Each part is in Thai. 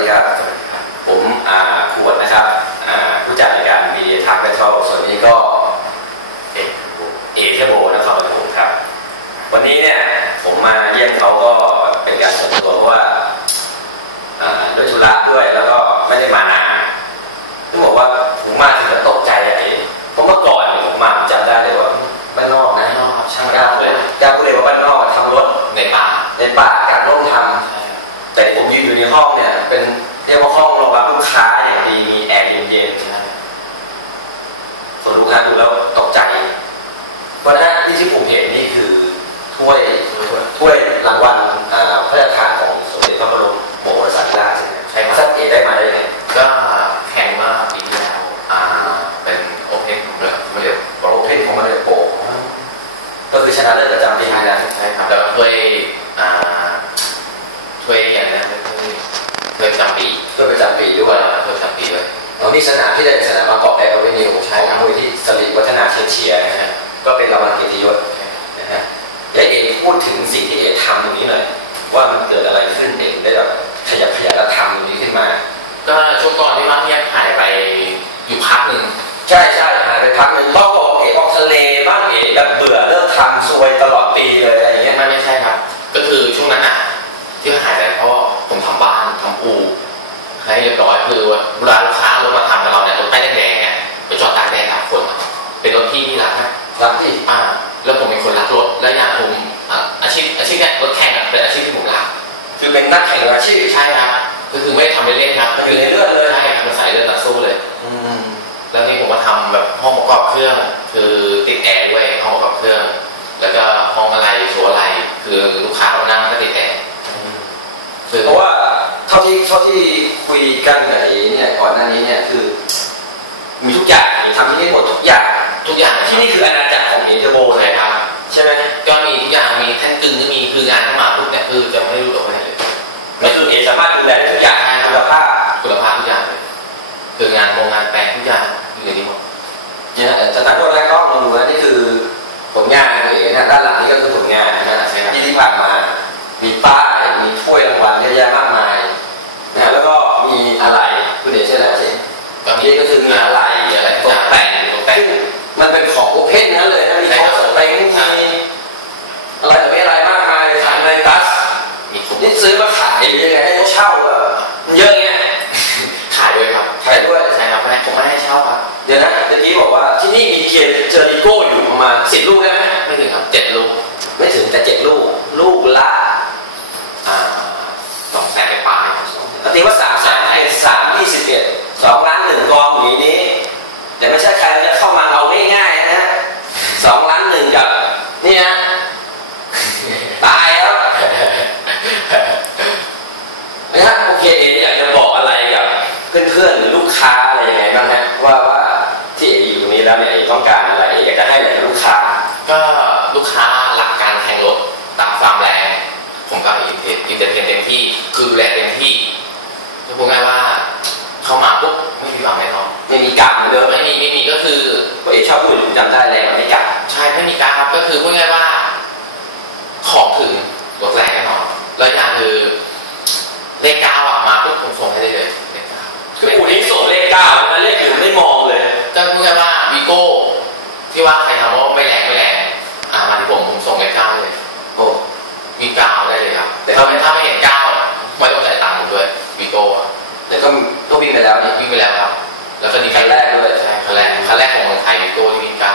ดีครับผมอ่าขวดนะครับอ่าผู้จัดรายการมีทักและชอบส่วนนี้ก็เอกเอกเทโบนะครับผมครับ วันนี้เนี่ยผมมาเยี่ยมเขาก็เป็นการส่วนตัวเพราะว่าอ่าด้วยธุระด้วยแล้วก็ไม่ได้มานานต้องบอกว่าผมมาถึงก็ตกใจอะเองเพราะเมื่อก่อนเนี่ยผมมาผมจำได้เลยว่าบ้านนอกนะนอกครับช่างกล้าก้าวพูดเลยกล้าพูดเลยว่าบ้านนอกทำรถในป่าในป่ากลางร่มทำ แต่ที่ผมยืนอยู่ในห้องเนี่ยเป็นเรียกว่าห้องรองรับลูกค้าอย่างดี เชียนะฮะก็เป็นรางวัลเกียรติยศนะฮะแล้วเอกพูดถึงสิ่งที่เอกทำตรงนี้หน่อยว่ามันเกิดอะไรขึ้นเอกได้แบบขยับขยายแล้วทำตรงนี้ขึ้นมา ก็ช่วงก่อนที่ว่าเนี่ยหายไปอยู่พักหนึ่งใช่ใช่หายไปพักหนึ่งต้องบอกเอกออกทะเลบ้างเอกแบบเบื่อเลิกทำซวยตลอดปีเลยอะไรอย่างเงี้ยไม่ไม่ใช่ครับ ก็คือช่วงนั้นอะที่หายไปเพราะผมทำบ้านทำอู่ให้เรียบร้อยคือว่าเวลาลูกค้ารถมา รักนะรับที่อ่า แล้วผมเป็นคนรักรถ และอย่างผมอะอาชีพอาชีพเนี่ยรถแข่งอะเป็นอาชีพที่ผมรัก คือเป็นนักแข่งอาชีพใช่ครับ ก็คือไม่ได้ทำเล่นๆครับมันอยู่ในเลือดเลยใช่ครับมันใส่เลือดนักสู้เลย อืมแล้วนี่ผมมาทำแบบห้องประกอบเครื่อง คือติดแอร์ด้วยห้องประกอบเครื่อง แล้วก็ห้องอะไรโชว์อะไร คือลูกค้าเรานั่งก็ติดแอร์คือเพราะว่าเท่าที่เท่าที่คุยกันกับเอกเนี่ยก่อนหน้านี้เนี่ยคือ มีทุกอย่างเอกทำที่นี่หมดทุกอย่าง ทุกอย่างที่นี่คืออาณาจักรของเอกเทอร์โบเลใช่ยครับ ใช่ไหมก็มีทุกอย่างมีแท่นกึ่งก็มีคืองานเข้ามาปุ๊บเนี่ยคือจะไม่ได้รู้ตัวไปไหนเลยไม่คือเอกสามารถดูแลได้ทุกอย่างใช่ครับคุณภาพคุณภาพทุกอย่างเลยคืองานโรงงานแปลงทุกอย่างอยู่ในนี้หมดเนี่ยแต่ตั้งคนแรกก็ลองดูนะนี่คือผลงานของเอกนะด้านหลังนี่ก็คือผลงานนะฮะที่ที่ผ่านมา มีป้ายมีถ้วยรางวัลเยอะแยะมากมายนะแล้วก็มีอะไรคุณเอกใช่ไหมเจ๊ ก็ นี่ก็คือมีอะไร อะไร ตกแต่ง ตกแต่ง ซึ่ง มันเป็นของโอเพนนั่นเลยนะมีใช่ขครัองบสเต็งมีอะไรต่อไม่อะไรมากมายขายในตัสมีครบนี่ซื้อมาขายหรือยังไงให้เขาเช่าเหรอมันเยอะไงขายด้วยครับขายด้วยใช่ครับไม่ผมไม่ให้เช่าครับเดี๋ยวนะเมื่อกี้บอกว่าที่นี่มีเกียร์เจอริโก้อยู่ประมาณสิบลูกได้ไหมไม่ถึงครับเจ็ดลูกไม่ถึงแต่เจ็ดลูก ลูกละอ่าสองแสนไปปลายครับปฏิว่าสามแสนเป็นสามยี่สิบเอ็ดสองล้านหนึ่งกองอยู่ในนี้แต่ไม่ใช่ใครจะเข้ามาเอาง่ายๆนะฮะสองล้านหนึ่งกับนี่นะตายแล้วนะฮะโอเคเออยากจะบอกอะไรกับเพื่อนๆหรือลูก ค้าอะไรยังไงบ้างฮะว่าว่าที่เออยู่ตรงนี้แล้วเนี่ยเอต้องการอะไรเออยากจะให้อะไรกับลูกค้า ก็ลูกค้าหลักการแข่งรถตามความแรงผมก็อินเทนอินเตอร์เทนเต็มที่คือดูแลเต็มที่จะพูดง่ายว่าเข้ามาปุ๊บไม่มีหวังแน่นอนไม่มีกลับเหมือนเดิมไม่มีไม่มีก็คือเพราะเอกชอบพูดผมจำได้แรงกว่าไม่กลับใช่ไม่มีการครับก็คือพูดง่ายว่าของถึงรถแรงแน่นอนแล้วอย่างคือเลขเก้าอะมาปุ๊บผมส่งให้ได้เลยเลขเก้า คือปู่นี้ส่ง เลขเก้านะเลขอื่นไม่มองเลยก็พูดง่ายว่าวีโก้ที่ว่าใครทำว่าไม่แรงไม่แรงอ่ามาที่ผมผมส่งเลขเก้าเลยโอ้วีเก้าได้เลยครับ แต่ถ้าไม่ถ้าไม่เห็นเก้าไม่ต้องจ่ายตังค์ผมด้วยวีโก้อะแต่ก็ก็วิ่งไปแล้วนี่วิ่งไปแล้วครับ แล้วก็ดีคันแรกด้วยใช่คันแรกคันแรกของเมืองไทยวีโก้ที่วิ่งเก้า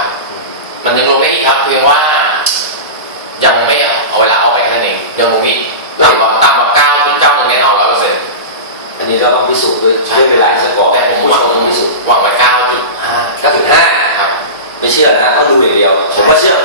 มันยังลงได้อีกครับเพียงว่า ဘာလို့လဲရောမရှိတော့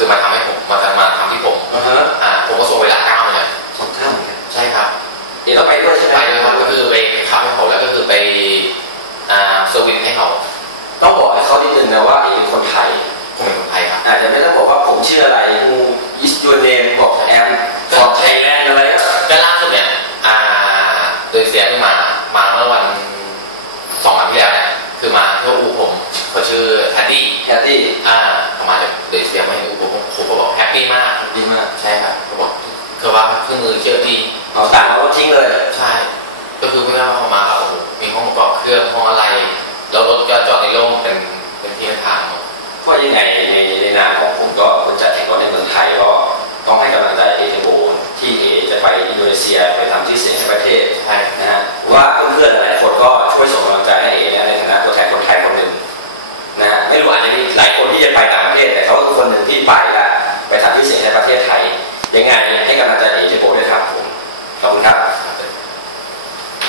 คือมาทำให้ผมมาทำมาทำที่ผมอ่าผมก็ส่งเวลาเก้าเนี่ยสองเก้าใช่ครับเดี๋ยวต้องไปด้วยใช่ไหมไปเลยครับก็คือไปขับให้ผมแล้วก็คือไปอ่าเวิตให้เขาต้องบอกให้เขานิดนึงนะว่าเอกเป็นคนไทยผมเป็นคนไทยครับอาจจะไม่ต้องบอกว่าผมชื่ออะไรกูอิสยูเนมบอกแอมบอกไทยแลนด์อะไรก็ล่าสุดเนี่ยอ่าโดยเสียขึ้นมามาเมื่อวันสองวันที่แล้วเนี่ยคือมาเพื่ออูผมเขาชื่อแทดดี้แทดดี้อ่าเขามาจากโดยเสียไม่เห็ ปปี้มากดีมากใช่ครับเขาบอกคือว่าเครื่องมือเชื่อที่เอาตังค์เขาทิ้งเลยใช่ ก็คือเมื่อเขามาโอ้โหมีห้องประกอบเครื่องห้องอะไรแล้วรถก็จอดในร่มเป็นเป็นที่เป็นทางหมดเพราะยังไงในในนามของผมก็